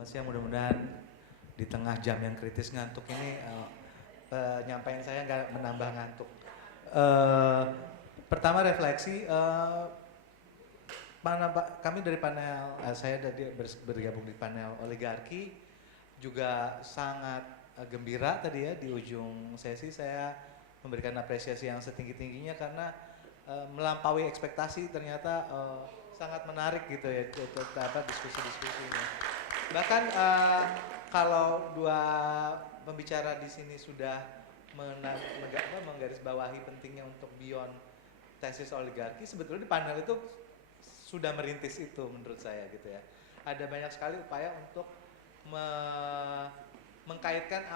Selamat siang, mudah-mudahan di tengah jam yang kritis ngantuk ini penyampaian saya nggak menambah ngantuk. Eh, Pertama refleksi, kami dari panel, saya bergabung di panel oligarki, juga sangat gembira tadi ya di ujung sesi saya memberikan apresiasi yang setinggi-tingginya karena melampaui ekspektasi ternyata sangat menarik gitu ya diskusi-diskusi ini. Bahkan kalau dua pembicara di sini sudah menggarisbawahi pentingnya untuk beyond tesis oligarki, sebetulnya di panel itu sudah merintis itu menurut saya gitu ya. Ada banyak sekali upaya untuk mengkaitkan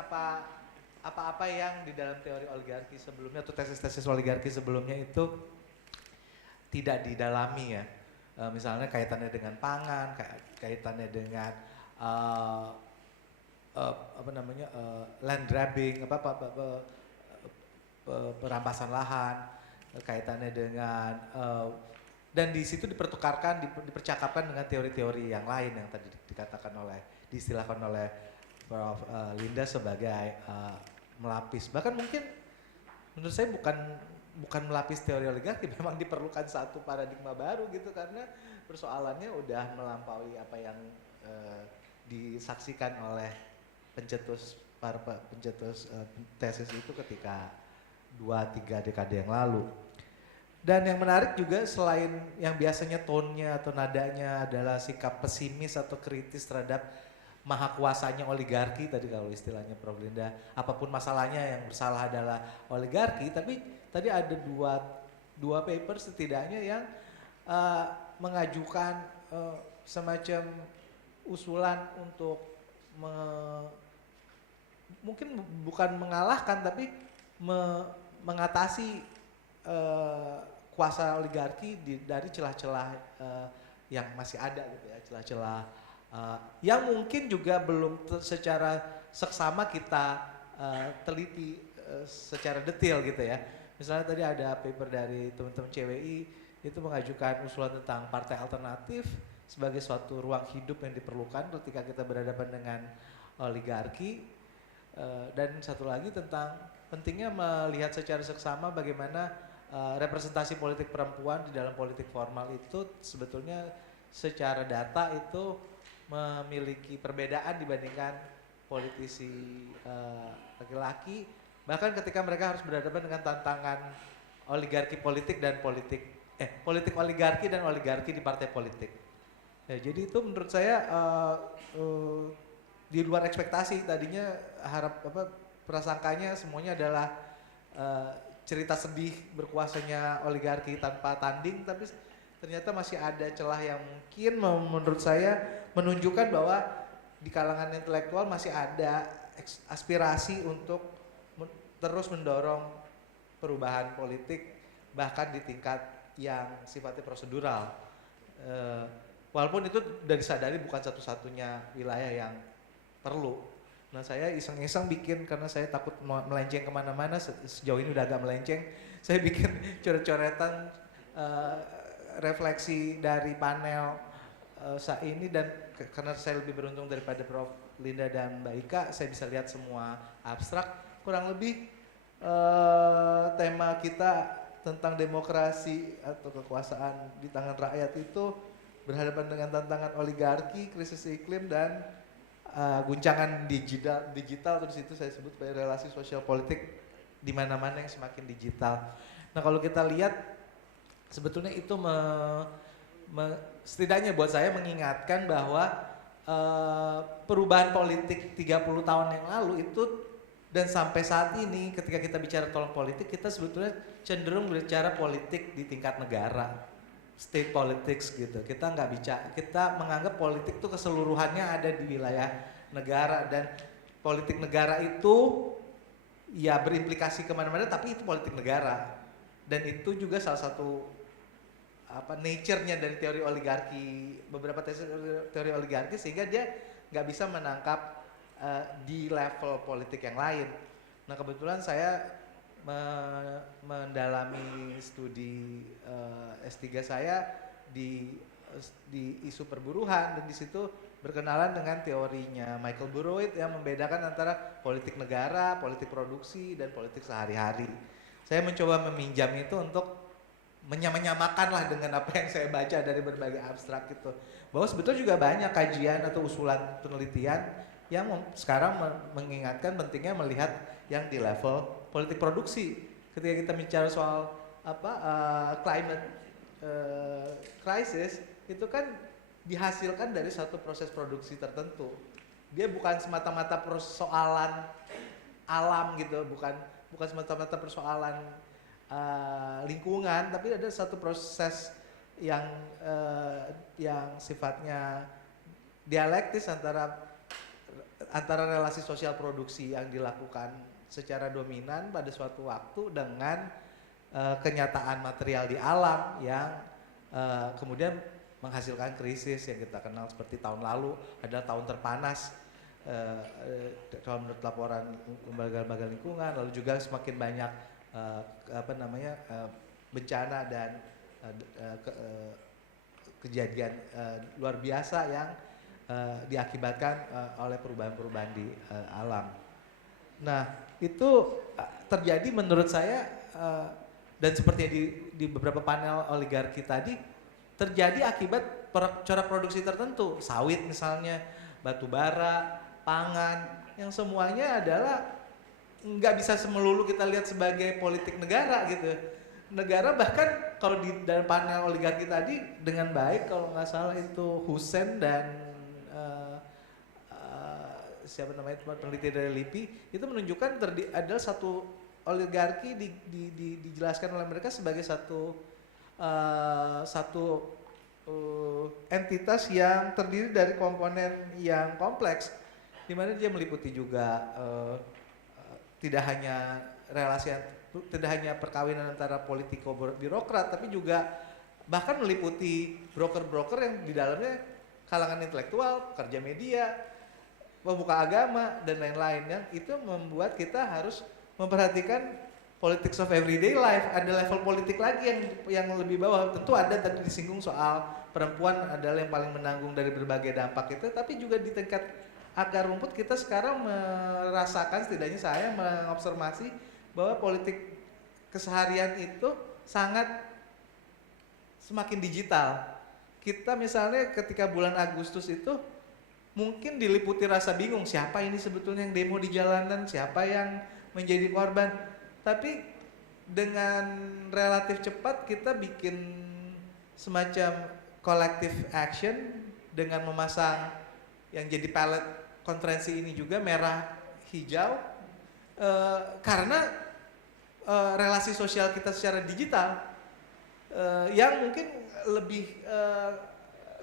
apa-apa yang di dalam teori oligarki sebelumnya atau tesis-tesis oligarki sebelumnya itu tidak didalami ya. Misalnya kaitannya dengan pangan, kaitannya dengan land grabbing, perampasan lahan, kaitannya dengan dan di situ dipercakapkan dengan teori-teori yang lain yang tadi diistilahkan oleh Prof. Linda sebagai melapis. Bahkan mungkin menurut saya bukan melapis teori oligarki, memang diperlukan satu paradigma baru gitu karena persoalannya udah melampaui apa yang disaksikan oleh para pencetus tesis itu ketika 2-3 dekade yang lalu. Dan yang menarik juga selain yang biasanya tone-nya atau nadanya adalah sikap pesimis atau kritis terhadap maha kuasanya oligarki, tadi kalau istilahnya Prof. Linda, apapun masalahnya yang bersalah adalah oligarki, tapi tadi ada dua paper setidaknya yang mengajukan semacam usulan untuk mungkin bukan mengalahkan tapi mengatasi kuasa oligarki dari celah-celah yang masih ada gitu ya, celah-celah yang mungkin juga belum secara seksama kita teliti secara detail gitu ya. Misalnya tadi ada paper dari teman-teman CWI itu mengajukan usulan tentang partai alternatif sebagai suatu ruang hidup yang diperlukan ketika kita berhadapan dengan oligarki, dan satu lagi tentang pentingnya melihat secara seksama bagaimana representasi politik perempuan di dalam politik formal itu sebetulnya secara data itu memiliki perbedaan dibandingkan politisi laki-laki, bahkan ketika mereka harus berhadapan dengan tantangan oligarki politik dan politik oligarki dan oligarki di partai politik. Ya, jadi itu menurut saya di luar ekspektasi. Tadinya prasangkanya semuanya adalah cerita sedih berkuasanya oligarki tanpa tanding, tapi ternyata masih ada celah yang mungkin menurut saya menunjukkan bahwa di kalangan intelektual masih ada aspirasi untuk terus mendorong perubahan politik bahkan di tingkat yang sifatnya prosedural. Walaupun itu sudah disadari bukan satu-satunya wilayah yang perlu. Nah, saya iseng-iseng bikin karena saya takut melenceng kemana-mana, sejauh ini udah agak melenceng, saya bikin coret-coretan refleksi dari panel saat ini, dan karena saya lebih beruntung daripada Prof. Linda dan Mbak Ika, saya bisa lihat semua abstrak. Kurang lebih tema kita tentang demokrasi atau kekuasaan di tangan rakyat itu berhadapan dengan tantangan oligarki, krisis iklim, dan guncangan digital atau di situ saya sebut sebagai relasi sosial politik di mana-mana yang semakin digital. Nah, kalau kita lihat sebetulnya itu setidaknya buat saya mengingatkan bahwa perubahan politik 30 tahun yang lalu itu dan sampai saat ini ketika kita bicara tolong politik, kita sebetulnya cenderung berbicara politik di tingkat negara, state politics gitu. Kita menganggap politik itu keseluruhannya ada di wilayah negara, dan politik negara itu ya berimplikasi kemana-mana, tapi itu politik negara. Dan itu juga salah satu nature-nya dari teori oligarki, beberapa teori oligarki, sehingga dia nggak bisa menangkap di level politik yang lain. Nah, kebetulan saya mendalami studi S3 saya di isu perburuhan, dan di situ berkenalan dengan teorinya Michael Burowitz yang membedakan antara politik negara, politik produksi, dan politik sehari-hari. Saya mencoba meminjam itu untuk menyamakan lah dengan apa yang saya baca dari berbagai abstrak itu. Bahwa sebetulnya juga banyak kajian atau usulan penelitian yang sekarang mengingatkan pentingnya melihat yang di level politik produksi. Ketika kita bicara soal climate crisis, itu kan dihasilkan dari satu proses produksi tertentu. Dia bukan semata-mata persoalan alam gitu, bukan semata-mata persoalan lingkungan, tapi ada satu proses yang sifatnya dialektis antara relasi sosial produksi yang dilakukan secara dominan pada suatu waktu dengan kenyataan material di alam yang kemudian menghasilkan krisis yang kita kenal seperti tahun lalu adalah tahun terpanas kalau menurut laporan lembaga-lembaga lingkungan, lalu juga semakin banyak bencana dan kejadian luar biasa yang diakibatkan oleh perubahan-perubahan di alam. Nah, itu terjadi menurut saya dan seperti di beberapa panel oligarki tadi terjadi akibat corak produksi tertentu, sawit misalnya, batu bara, pangan, yang semuanya adalah nggak bisa semelulu kita lihat sebagai politik negara gitu. Negara bahkan kalau di dalam panel oligarki tadi dengan baik kalau nggak salah itu Hussein dan siapa namanya peneliti dari LIPI itu menunjukkan adalah satu oligarki dijelaskan oleh mereka sebagai satu entitas yang terdiri dari komponen yang kompleks, di mana dia meliputi juga tidak hanya perkawinan antara politiko birokrat, tapi juga bahkan meliputi broker-broker yang di dalamnya kalangan intelektual, pekerja media, pemuka agama dan lain-lain. Yang itu membuat kita harus memperhatikan politics of everyday life. Ada level politik lagi yang lebih bawah. Tentu ada tadi disinggung soal perempuan adalah yang paling menanggung dari berbagai dampak itu, tapi juga di tingkat akar rumput kita sekarang merasakan, setidaknya saya mengobservasi bahwa politik keseharian itu sangat semakin digital. Kita misalnya ketika bulan Agustus itu mungkin diliputi rasa bingung, siapa ini sebetulnya yang demo di jalanan, siapa yang menjadi korban. Tapi dengan relatif cepat kita bikin semacam collective action dengan memasang yang jadi palet konferensi ini juga merah hijau karena relasi sosial kita secara digital yang mungkin lebih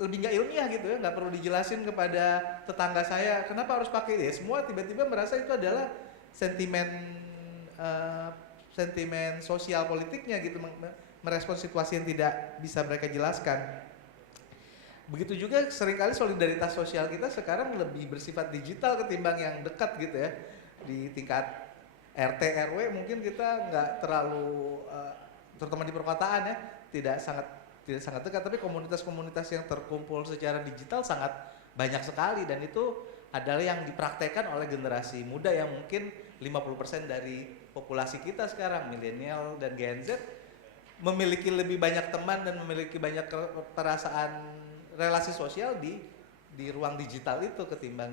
nggak ilmiah gitu ya, nggak perlu dijelasin kepada tetangga saya kenapa harus pakai ini. Semua tiba-tiba merasa itu adalah sentimen sosial politiknya gitu, merespon situasi yang tidak bisa mereka jelaskan. Begitu juga seringkali solidaritas sosial kita sekarang lebih bersifat digital ketimbang yang dekat gitu ya. Di tingkat RT RW mungkin kita nggak terlalu terutama di perkotaan ya tidak sangat dekat, tapi komunitas-komunitas yang terkumpul secara digital sangat banyak sekali, dan itu adalah yang dipraktekkan oleh generasi muda yang mungkin 50% dari populasi kita sekarang, milenial dan Gen Z, memiliki lebih banyak teman dan memiliki banyak perasaan relasi sosial di ruang digital itu ketimbang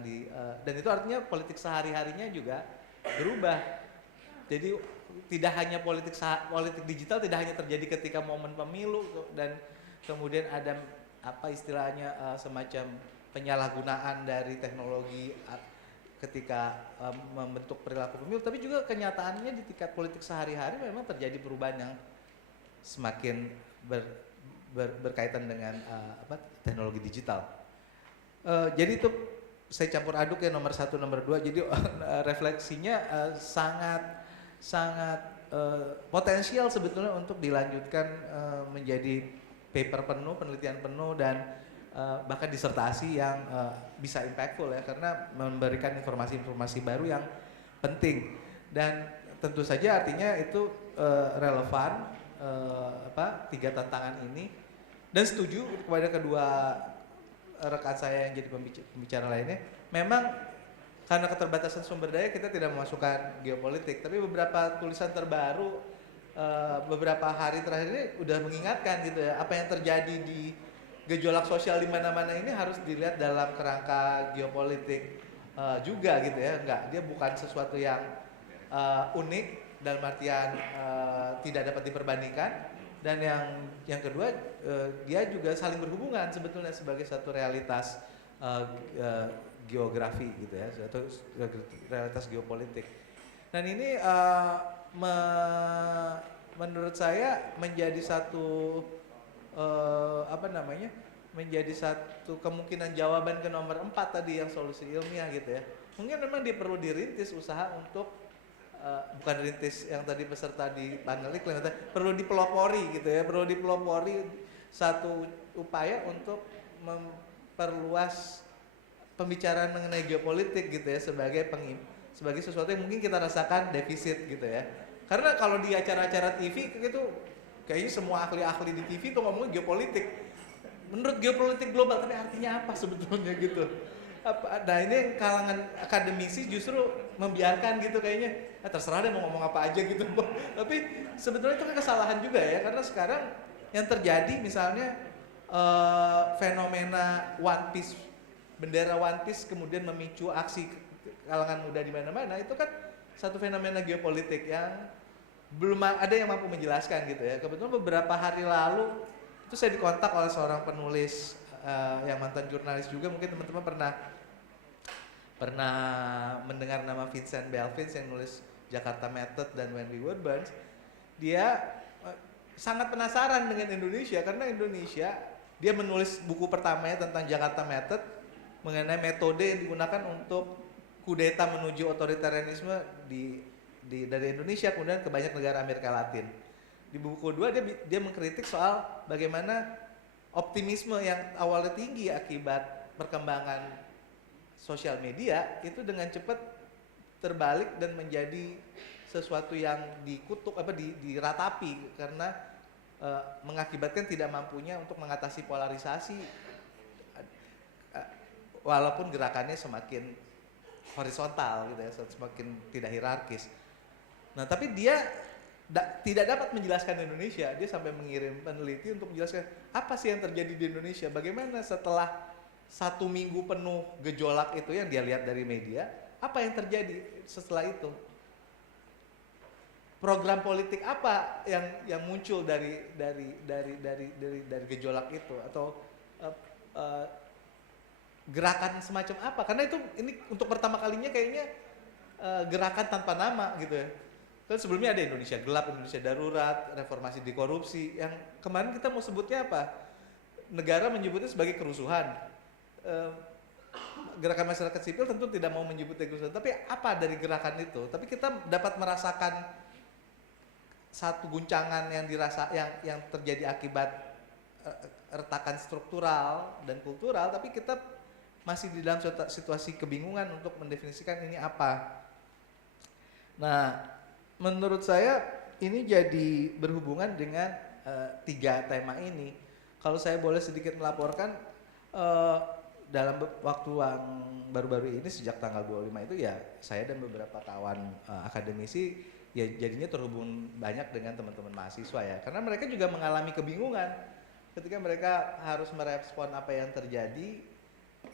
dan itu artinya politik sehari-harinya juga berubah. Jadi tidak hanya politik digital tidak hanya terjadi ketika momen pemilu dan kemudian ada apa istilahnya semacam penyalahgunaan dari teknologi ketika membentuk perilaku pemilu, tapi juga kenyataannya di tingkat politik sehari-hari memang terjadi perubahan yang semakin berkaitan dengan teknologi digital. Jadi itu saya campur aduk ya nomor 1, nomor 2. Jadi refleksinya sangat potensial sebetulnya untuk dilanjutkan menjadi paper penuh, penelitian penuh, dan bahkan disertasi yang bisa impactful ya, karena memberikan informasi-informasi baru yang penting, dan tentu saja artinya itu relevan 3 tantangan ini, dan setuju kepada kedua rekan saya yang jadi pembicara lainnya, memang karena keterbatasan sumber daya kita tidak memasukkan geopolitik, tapi beberapa tulisan terbaru beberapa hari terakhir ini udah mengingatkan gitu ya, apa yang terjadi di gejolak sosial di mana-mana ini harus dilihat dalam kerangka geopolitik juga gitu ya. Enggak, dia bukan sesuatu yang unik dalam artian tidak dapat diperbandingkan, dan yang kedua dia juga saling berhubungan sebetulnya sebagai satu realitas geografi gitu ya, atau realitas geopolitik. Dan ini menurut saya menjadi satu menjadi satu kemungkinan jawaban ke nomor 4 tadi yang solusi ilmiah gitu ya. Mungkin memang perlu dirintis usaha untuk bukan rintis yang tadi peserta di panel iklim, perlu dipelopori gitu ya, perlu dipelopori satu upaya untuk memperluas pembicaraan mengenai geopolitik gitu ya, sebagai sesuatu yang mungkin kita rasakan defisit gitu ya. Karena kalau di acara-acara TV gitu kayaknya semua ahli-ahli di TV tuh ngomongin geopolitik. Menurut geopolitik global, tapi artinya apa sebetulnya gitu. Nah ini kalangan akademisi justru membiarkan gitu kayaknya, terserah deh mau ngomong apa aja gitu. Tapi sebetulnya itu kan kesalahan juga ya, karena sekarang yang terjadi misalnya fenomena One Piece, bendera One Piece kemudian memicu aksi kalangan muda di mana-mana, itu kan satu fenomena geopolitik yang belum ada yang mampu menjelaskan gitu ya. Kebetulan beberapa hari lalu itu saya dikontak oleh seorang penulis yang mantan jurnalis juga, mungkin teman-teman pernah mendengar nama Vincent Belvins yang nulis Jakarta Method dan When We Were Burns. Dia sangat penasaran dengan Indonesia karena dia menulis buku pertamanya tentang Jakarta Method mengenai metode yang digunakan untuk kudeta menuju otoritarianisme dari Indonesia kemudian ke banyak negara Amerika Latin. Di buku kedua dia mengkritik soal bagaimana optimisme yang awalnya tinggi akibat perkembangan sosial media itu dengan cepat terbalik dan menjadi sesuatu yang dikutuk diratapi karena mengakibatkan tidak mampunya untuk mengatasi polarisasi walaupun gerakannya semakin horizontal gitu ya, semakin tidak hierarkis. Nah, tapi dia tidak dapat menjelaskan Indonesia. Dia sampai mengirim peneliti untuk menjelaskan apa sih yang terjadi di Indonesia, bagaimana setelah 1 minggu penuh gejolak itu yang dia lihat dari media, apa yang terjadi setelah itu, program politik apa yang muncul dari gejolak itu, atau gerakan semacam apa, karena ini untuk pertama kalinya kayaknya gerakan tanpa nama gitu ya. Kan sebelumnya ada Indonesia Gelap, Indonesia Darurat, Reformasi di Korupsi, yang kemarin kita mau sebutnya apa? Negara menyebutnya sebagai kerusuhan. Gerakan masyarakat sipil tentu tidak mau menyebutnya kerusuhan, tapi apa dari gerakan itu? Tapi kita dapat merasakan satu guncangan yang terjadi akibat retakan struktural dan kultural, tapi kita masih di dalam situasi kebingungan untuk mendefinisikan ini apa. Nah, menurut saya ini jadi berhubungan dengan 3 tema ini. Kalau saya boleh sedikit melaporkan, dalam waktu yang baru-baru ini sejak tanggal 25 itu ya saya dan beberapa kawan akademisi ya jadinya terhubung banyak dengan teman-teman mahasiswa ya. Karena mereka juga mengalami kebingungan ketika mereka harus merespon apa yang terjadi.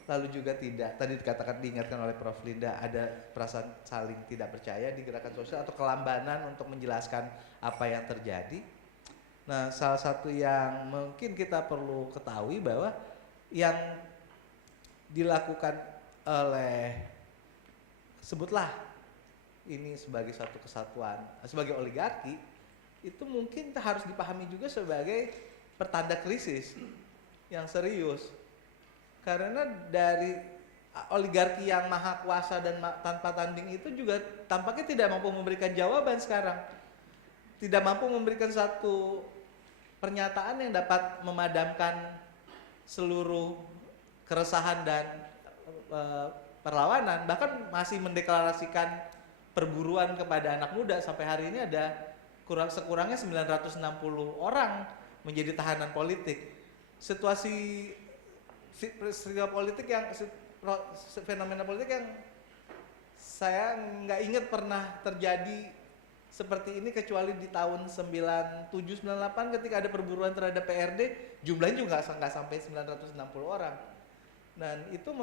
Lalu juga tadi diingatkan oleh Prof. Linda, ada perasaan saling tidak percaya di gerakan sosial atau kelambanan untuk menjelaskan apa yang terjadi. Nah, salah satu yang mungkin kita perlu ketahui bahwa yang dilakukan oleh, sebutlah ini sebagai satu kesatuan, sebagai oligarki, itu mungkin harus dipahami juga sebagai pertanda krisis yang serius. Karena dari oligarki yang maha kuasa dan tanpa tanding itu juga tampaknya tidak mampu memberikan jawaban sekarang. Tidak mampu memberikan satu pernyataan yang dapat memadamkan seluruh keresahan dan perlawanan. Bahkan masih mendeklarasikan perburuan kepada anak muda. Sampai hari ini ada sekurangnya 960 orang menjadi tahanan politik. Situasi peristiwa politik yang fenomena politik yang saya nggak ingat pernah terjadi seperti ini kecuali di tahun 97-98 ketika ada perburuan terhadap PRD, jumlahnya juga nggak sampai 960 orang. Dan itu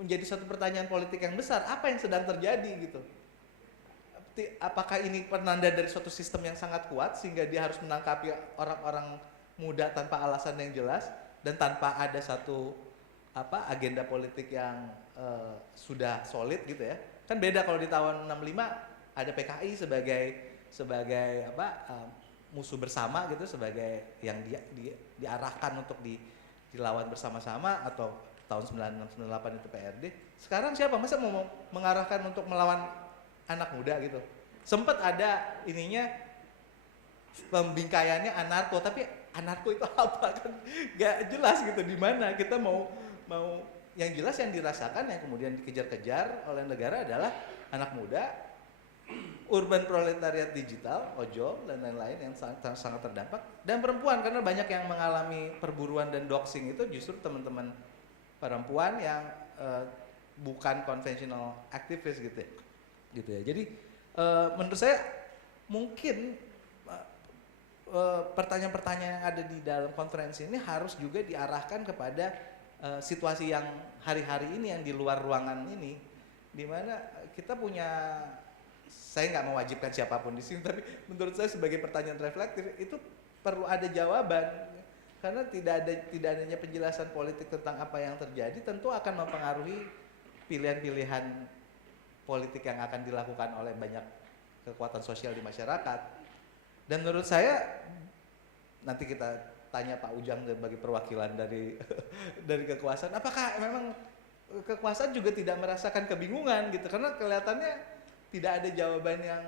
menjadi satu pertanyaan politik yang besar, apa yang sedang terjadi gitu. Apakah ini penanda dari suatu sistem yang sangat kuat sehingga dia harus menangkapi orang-orang muda tanpa alasan yang jelas dan tanpa ada satu agenda politik yang sudah solid gitu ya. Kan beda kalau di tahun 65 ada PKI sebagai musuh bersama gitu, sebagai yang diarahkan untuk dilawan bersama-sama, atau tahun 96-98 itu PRD. Sekarang siapa? Masa mau mengarahkan untuk melawan anak muda gitu? Sempat ada ininya pembingkaiannya anarko, tapi anarko itu apa kan gak jelas gitu di mana. Kita mau yang jelas yang dirasakan yang kemudian dikejar-kejar oleh negara adalah anak muda, urban proletariat digital, ojol dan lain-lain yang sangat terdampak, dan perempuan karena banyak yang mengalami perburuan dan doxing itu justru teman-teman perempuan yang bukan konvensional aktivis gitu ya. Jadi menurut saya mungkin pertanyaan-pertanyaan yang ada di dalam konferensi ini harus juga diarahkan kepada situasi yang hari-hari ini yang di luar ruangan ini, di mana kita punya, saya nggak mewajibkan siapapun di sini, tapi menurut saya sebagai pertanyaan reflektif itu perlu ada jawaban, karena tidak adanya penjelasan politik tentang apa yang terjadi tentu akan mempengaruhi pilihan-pilihan politik yang akan dilakukan oleh banyak kekuatan sosial di masyarakat. Dan menurut saya nanti kita tanya Pak Ujang sebagai perwakilan dari kekuasaan, apakah memang kekuasaan juga tidak merasakan kebingungan gitu, karena kelihatannya tidak ada jawaban yang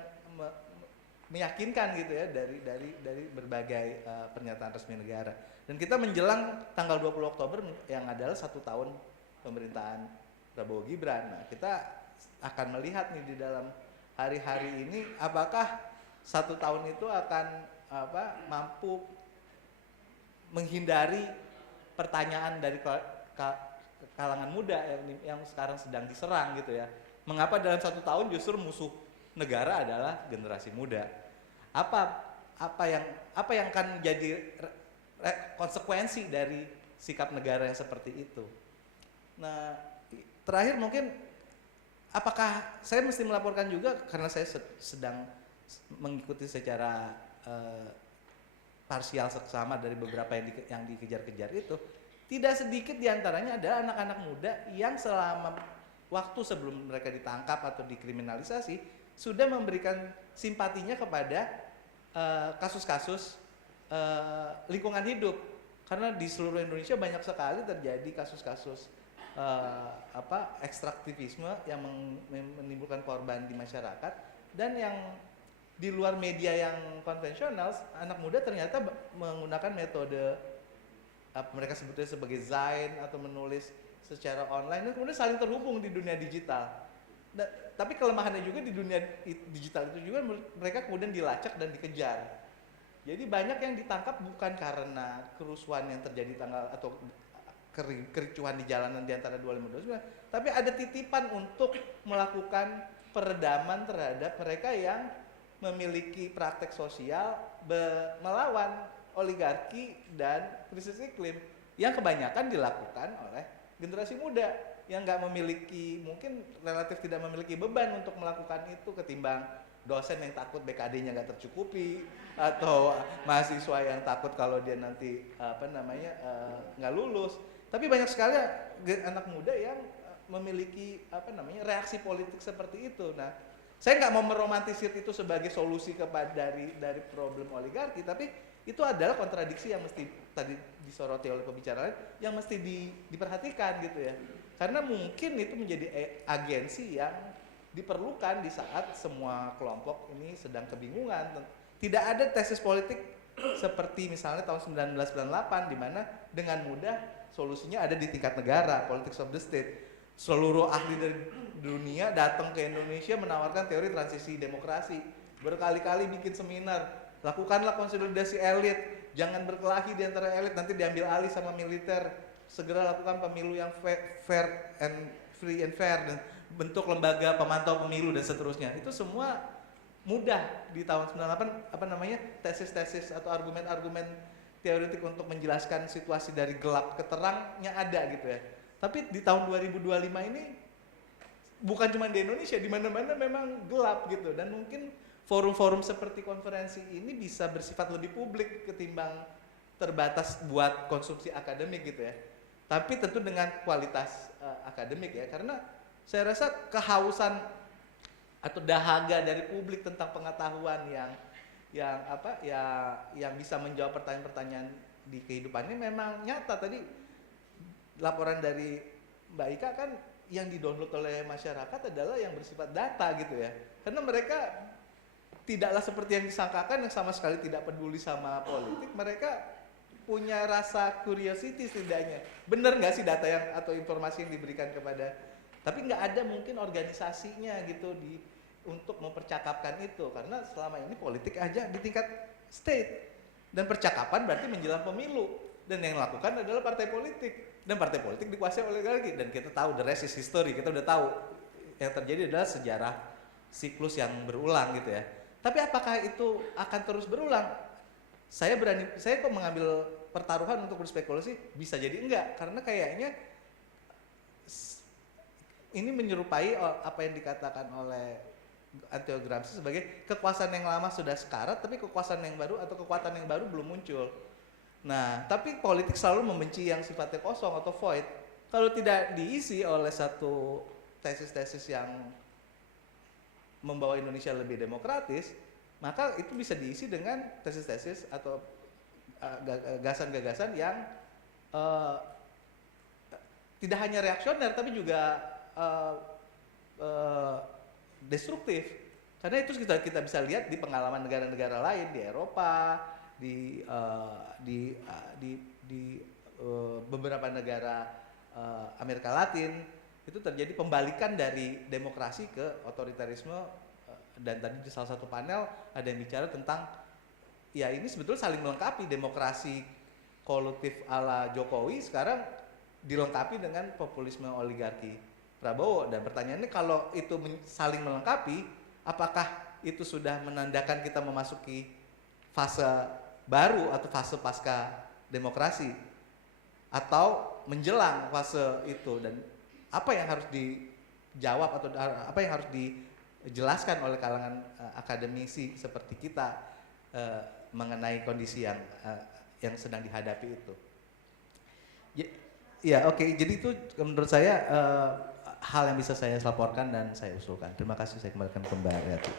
meyakinkan gitu ya dari berbagai pernyataan resmi negara. Dan kita menjelang tanggal 20 Oktober yang adalah 1 tahun pemerintahan Prabowo Gibran. Nah, kita akan melihat nih di dalam hari-hari ini apakah 1 tahun itu akan mampu menghindari pertanyaan dari kalangan muda yang sekarang sedang diserang gitu ya. Mengapa dalam 1 tahun justru musuh negara adalah generasi muda? Apa yang akan jadi konsekuensi dari sikap negara yang seperti itu? Nah, terakhir mungkin apakah saya mesti melaporkan juga, karena saya sedang mengikuti secara parsial seksama dari beberapa yang dikejar-kejar itu, tidak sedikit diantaranya adalah anak-anak muda yang selama waktu sebelum mereka ditangkap atau dikriminalisasi sudah memberikan simpatinya kepada kasus-kasus lingkungan hidup, karena di seluruh Indonesia banyak sekali terjadi kasus-kasus ekstraktivisme yang menimbulkan korban di masyarakat, dan yang di luar media yang konvensional anak muda ternyata menggunakan metode mereka sebutnya sebagai zain atau menulis secara online dan kemudian saling terhubung di dunia digital. Tapi kelemahannya juga di dunia digital itu juga mereka kemudian dilacak dan dikejar. Jadi banyak yang ditangkap bukan karena kerusuhan yang terjadi atau kericuhan di jalanan di antara 25-29, tapi ada titipan untuk melakukan peredaman terhadap mereka yang memiliki praktek sosial melawan oligarki dan krisis iklim yang kebanyakan dilakukan oleh generasi muda yang nggak memiliki, mungkin relatif tidak memiliki beban untuk melakukan itu ketimbang dosen yang takut BKD-nya nggak tercukupi atau mahasiswa yang takut kalau dia nanti nggak lulus. Tapi banyak sekali anak muda yang memiliki reaksi politik seperti itu. Nah, saya nggak mau meromantisir itu sebagai solusi dari problem oligarki, tapi itu adalah kontradiksi yang mesti tadi disoroti oleh pembicara lain, yang mesti diperhatikan gitu ya. Karena mungkin itu menjadi agensi yang diperlukan di saat semua kelompok ini sedang kebingungan. Tidak ada tesis politik seperti misalnya tahun 1998 di mana dengan mudah solusinya ada di tingkat negara, politics of the state. Seluruh ahli dari dunia datang ke Indonesia menawarkan teori transisi demokrasi. Berkali-kali bikin seminar, lakukanlah konsolidasi elit, jangan berkelahi di antara elit, nanti diambil alih sama militer. segera lakukan pemilu yang fair and free and fair, dan bentuk lembaga pemantau pemilu dan seterusnya. Itu semua mudah di tahun 98, apa namanya, tesis-tesis atau argumen-argumen teoretik untuk menjelaskan situasi dari gelap ke terangnya ada gitu ya. Tapi di tahun 2025 ini bukan cuma di Indonesia, di mana-mana memang gelap gitu, dan mungkin forum-forum seperti konferensi ini bisa bersifat lebih publik ketimbang terbatas buat konsumsi akademik gitu ya. Tapi tentu dengan kualitas akademik ya, karena saya rasa kehausan atau dahaga dari publik tentang pengetahuan yang bisa menjawab pertanyaan-pertanyaan di kehidupannya memang nyata. Tadi laporan dari Mbak Ika kan yang didownload oleh masyarakat adalah yang bersifat data gitu ya, karena mereka tidaklah seperti yang disangkakan yang sama sekali tidak peduli sama politik. Mereka punya rasa curiosity setidaknya, bener nggak sih data yang atau informasi yang diberikan kepada, tapi nggak ada mungkin organisasinya gitu untuk mempercakapkan itu, karena selama ini politik aja di tingkat state, dan percakapan berarti menjelang pemilu, dan yang lakukan adalah partai politik, dan partai politik dikuasai oleh oligarki, dan kita tahu the rest is history. Kita udah tahu yang terjadi adalah sejarah siklus yang berulang gitu ya. Tapi apakah itu akan terus berulang? Saya kok mengambil pertaruhan untuk berspekulasi, bisa jadi enggak, karena kayaknya ini menyerupai apa yang dikatakan oleh Antonio Gramsci sebagai kekuasaan yang lama sudah sekarat, tapi kekuasaan yang baru atau kekuatan yang baru belum muncul. Nah, tapi politik selalu membenci yang sifatnya kosong atau void. Kalau tidak diisi oleh satu tesis-tesis yang membawa Indonesia lebih demokratis, maka itu bisa diisi dengan tesis-tesis atau gagasan-gagasan yang tidak hanya reaksioner tapi juga destruktif. Karena itu kita bisa lihat di pengalaman negara-negara lain di Eropa, di beberapa negara Amerika Latin, itu terjadi pembalikan dari demokrasi ke otoritarisme. Dan tadi di salah satu panel ada yang bicara tentang ya ini sebetulnya saling melengkapi, demokrasi kolutif ala Jokowi sekarang dilengkapi dengan populisme oligarki Prabowo. Dan pertanyaannya, kalau itu saling melengkapi, apakah itu sudah menandakan kita memasuki fase baru atau fase pasca demokrasi, atau menjelang fase itu, dan apa yang harus dijawab atau apa yang harus dijelaskan oleh kalangan akademisi seperti kita mengenai kondisi yang sedang dihadapi itu. Ya, oke. Jadi itu menurut saya hal yang bisa saya laporkan dan saya usulkan. Terima kasih, saya kembalikan ke Mbak Riyati.